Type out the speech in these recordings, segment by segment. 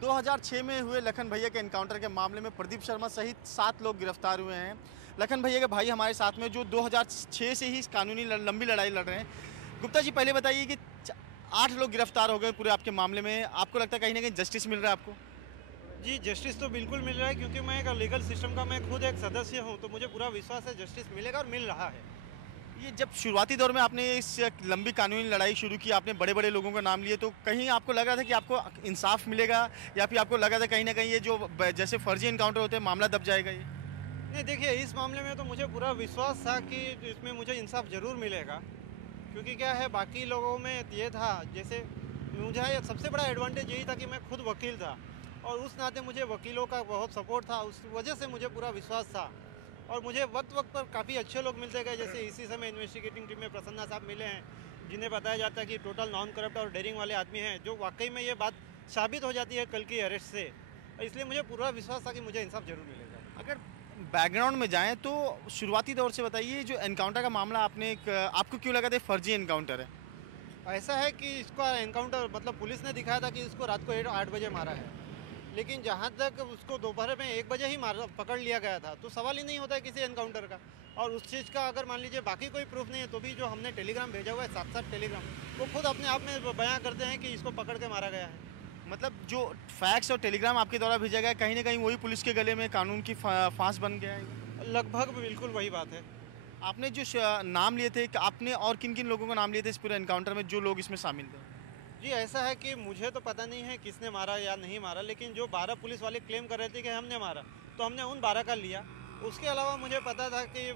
2006 में हुए लखन भैया के एनकाउंटर के मामले में प्रदीप शर्मा सहित 7 लोग गिरफ्तार हुए हैं। लखन भैया के भाई हमारे साथ में जो 2006 से ही इस कानूनी लंबी लड़ाई लड़ रहे हैं। गुप्ता जी, पहले बताइए कि 8 लोग गिरफ्तार हो गए पूरे आपके मामले में, आपको लगता है कहीं ना कहीं जस्टिस मिल रहा है आपको? जी, जस्टिस तो बिल्कुल मिल रहा है क्योंकि मैं एक लीगल सिस्टम का मैं खुद एक सदस्य हूँ, तो मुझे पूरा विश्वास है जस्टिस मिलेगा और मिल रहा है। ये जब शुरुआती दौर में आपने इस लंबी कानूनी लड़ाई शुरू की, आपने बड़े बड़े लोगों का नाम लिए, तो कहीं आपको लग रहा था कि आपको इंसाफ मिलेगा, या फिर आपको लगा था कहीं ना कहीं ये जो जैसे फर्जी एनकाउंटर होते हैं मामला दब जाएगा ये? नहीं, देखिए, इस मामले में तो मुझे पूरा विश्वास था कि इसमें मुझे इंसाफ ज़रूर मिलेगा, क्योंकि क्या है, बाकी लोगों में ये था, जैसे मुझे सबसे बड़ा एडवांटेज यही था कि मैं खुद वकील था और उस नाते मुझे वकीलों का बहुत सपोर्ट था, उस वजह से मुझे पूरा विश्वास था। और मुझे वक्त वक्त पर काफ़ी अच्छे लोग मिलते गए, जैसे इसी समय इन्वेस्टिगेटिंग टीम में प्रसन्ना साहब मिले हैं, जिन्हें बताया जाता है कि टोटल नॉन करप्ट और डेयरिंग वाले आदमी हैं, जो वाकई में ये बात साबित हो जाती है कल की अरेस्ट से। इसलिए मुझे पूरा विश्वास था कि मुझे इंसाफ जरूर मिलेगा। अगर बैकग्राउंड में जाएं तो शुरुआती दौर से बताइए, जो एनकाउंटर का मामला आपको क्यों लगा था फर्जी एनकाउंटर है? ऐसा है कि इसका एनकाउंटर मतलब पुलिस ने दिखाया था कि इसको रात को 8 बजे मारा है, लेकिन जहाँ तक उसको दोपहर में 1 बजे ही पकड़ लिया गया था, तो सवाल ही नहीं होता है किसी एनकाउंटर का। और उस चीज़ का अगर मान लीजिए बाकी कोई प्रूफ नहीं है, तो भी जो हमने टेलीग्राम भेजा हुआ है, 7 टेलीग्राम, वो खुद अपने आप में बयां करते हैं कि इसको पकड़ के मारा गया है। मतलब जो फैक्स और टेलीग्राम आपके द्वारा भेजा गया, कहीं ना कहीं वही पुलिस के गले में कानून की फांस बन गया है? लगभग बिल्कुल वही बात है। आपने जो नाम लिए थे, कि आपने और किन किन लोगों का नाम लिए थे इस पूरे एनकाउंटर में, जो लोग इसमें शामिल थे? जी, ऐसा है कि मुझे तो पता नहीं है किसने मारा या नहीं मारा, लेकिन जो 12 पुलिस वाले क्लेम कर रहे थे कि हमने मारा, तो हमने उन 12 का लिया। उसके अलावा मुझे पता था कि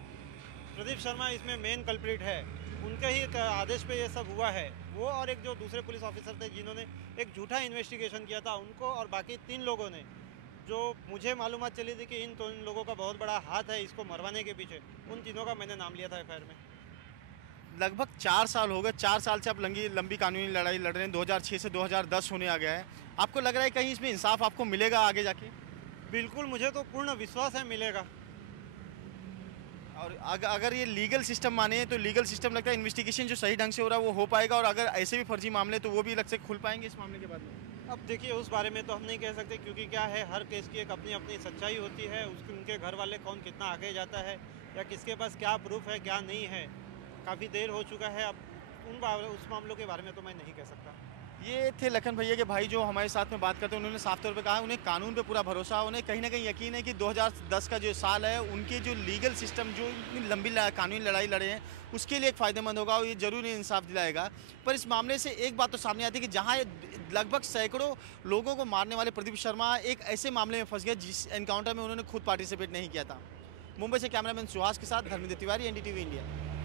प्रदीप शर्मा इसमें मेन कल्प्रिट है, उनके ही आदेश पे ये सब हुआ है। वो और एक जो दूसरे पुलिस ऑफिसर थे जिन्होंने एक झूठा इन्वेस्टिगेशन किया था, उनको, और बाकी 3 लोगों ने, जो मुझे मालूमात चली थी कि इन 3 लोगों का बहुत बड़ा हाथ है इसको मरवाने के पीछे, उन तीनों का मैंने नाम लिया था एफआईआर में। लगभग 4 साल हो गए, 4 साल से आप लंबी कानूनी लड़ाई लड़ रहे हैं, 2006 से 2010 होने आ गया है। आपको लग रहा है कहीं इसमें इंसाफ आपको मिलेगा आगे जाके? बिल्कुल, मुझे तो पूर्ण विश्वास है मिलेगा। और अगर ये लीगल सिस्टम माने तो लीगल सिस्टम लगता है इन्वेस्टिगेशन जो सही ढंग से हो रहा है वो हो पाएगा, और अगर ऐसे भी फर्जी मामले तो वो भी लग से खुल पाएंगे इस मामले के बाद में? अब देखिए, उस बारे में तो हम नहीं कह सकते, क्योंकि क्या है, हर केस की एक अपनी अपनी सच्चाई होती है, उसके उनके घर वाले कौन कितना आगे जाता है या किसके पास क्या प्रूफ है क्या नहीं है, काफ़ी देर हो चुका है। अब उस मामलों के बारे में तो मैं नहीं कह सकता। ये थे लखन भैया के भाई जो हमारे साथ में बात करते हैं। उन्होंने साफ तौर पे कहा उन्हें कानून पे पूरा भरोसा है, उन्हें कहीं ना कहीं यकीन है कि 2010 का जो साल है उनके जो लीगल सिस्टम जो इतनी लंबी कानूनी लड़ाई लड़े हैं उसके लिए एक फ़ायदेमंद होगा और ये जरूर इंसाफ दिलाएगा। पर इस मामले से एक बात तो सामने आती है कि जहाँ लगभग सैकड़ों लोगों को मारने वाले प्रदीप शर्मा एक ऐसे मामले में फंस गया जिस एनकाउंटर में उन्होंने खुद पार्टिसिपेट नहीं किया था। मुंबई से कैमरामैन सुहास के साथ धर्मेंद्र तिवारी, एनडीटीवी इंडिया।